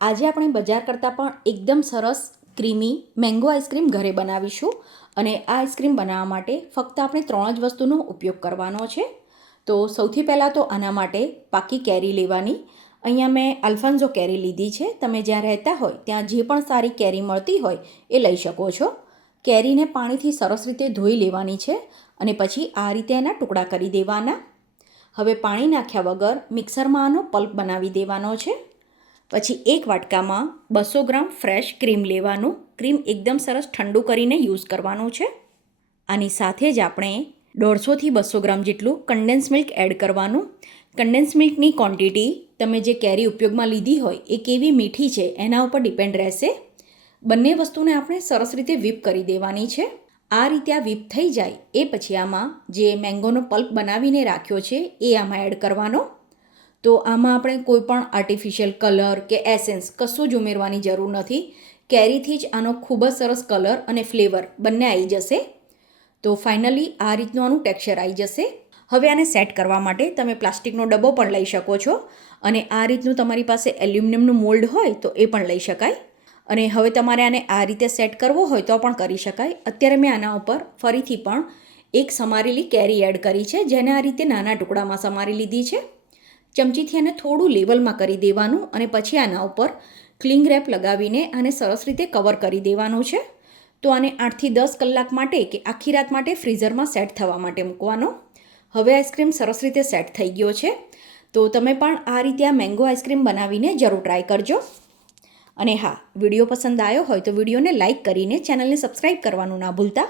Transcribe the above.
આજે આપણે બજાર કરતાં પણ એકદમ સરસ ક્રીમી મેંગો આઈસ્ક્રીમ ઘરે બનાવીશું અને આ આઈસ્ક્રીમ બનાવવા માટે ફક્ત આપણે 3 જ વસ્તુનો ઉપયોગ કરવાનો છે. તો સૌથી પહેલાં તો આના માટે પાકી કેરી લેવાની. અહીંયા મેં અલ્ફાન્સો કેરી લીધી છે. તમે જ્યાં રહેતા હોય ત્યાં જે પણ સારી કેરી મળતી હોય એ લઈ શકો છો. કેરીને પાણીથી સરસ રીતે ધોઈ લેવાની છે અને પછી આ રીતે એના ટુકડા કરી દેવાના. હવે પાણી નાખ્યા વગર મિક્સરમાં આનો પલ્પ બનાવી દેવાનો છે. પછી એક વાટકામાં 200 ગ્રામ ફ્રેશ ક્રીમ લેવાનું. ક્રીમ એકદમ સરસ ઠંડુ કરીને યુઝ કરવાનું છે. આની સાથે જ આપણે 150થી 200 ગ્રામ જેટલું કન્ડેન્સ મિલ્ક એડ કરવાનું. કન્ડેન્સ મિલ્કની ક્વોન્ટિટી તમે જે કેરી ઉપયોગમાં લીધી હોય એ કેવી મીઠી છે એના ઉપર ડિપેન્ડ રહેશે. બંને વસ્તુને આપણે સરસ રીતે whip કરી દેવાની છે. આ રીતે આ whip થઈ જાય એ પછી આમાં જે મેંગોનો પલ્પ બનાવીને રાખ્યો છે એ આમાં એડ કરવાનો. તો આમાં આપણે કોઈ પણ આર્ટિફિશિયલ કલર કે એસેન્સ કશું જ ઉમેરવાની જરૂર નથી. કેરીથી જ આનો ખૂબ જ સરસ કલર અને ફ્લેવર બંને આવી જશે. તો ફાઇનલી આ રીતનું આનું ટેક્સચર આવી જશે. હવે આને સેટ કરવા માટે તમે પ્લાસ્ટિકનો ડબ્બો પણ લઈ શકો છો અને આ રીતનું તમારી પાસે એલ્યુમિનિયમનું મોલ્ડ હોય તો એ પણ લઈ શકાય. અને હવે તમારે આને આ રીતે સેટ કરવો હોય તો પણ કરી શકાય. અત્યારે મેં આના ઉપર ફરીથી પણ એક સમારેલી કેરી એડ કરી છે, જેને આ રીતે નાના ટુકડામાં સમારી લીધી છે. ચમચીથી આને થોડું લેવલમાં કરી દેવાનું અને પછી આના ઉપર ક્લિંગ રેપ લગાવીને આને સરસ રીતે કવર કરી દેવાનું છે. તો આને 8થી 10 કલાક માટે કે આખી રાત માટે ફ્રીઝરમાં સેટ થવા માટે મૂકવાનો. હવે આઈસ્ક્રીમ સરસ રીતે સેટ થઈ ગયો છે. તો તમે પણ આ રીતે આ મેંગો આઈસ્ક્રીમ બનાવીને જરૂર ટ્રાય કરજો. અને હા, વિડીયો પસંદ આવ્યો હોય તો વિડીયોને લાઇક કરીને ચેનલને સબસ્ક્રાઈબ કરવાનું ના ભૂલતા.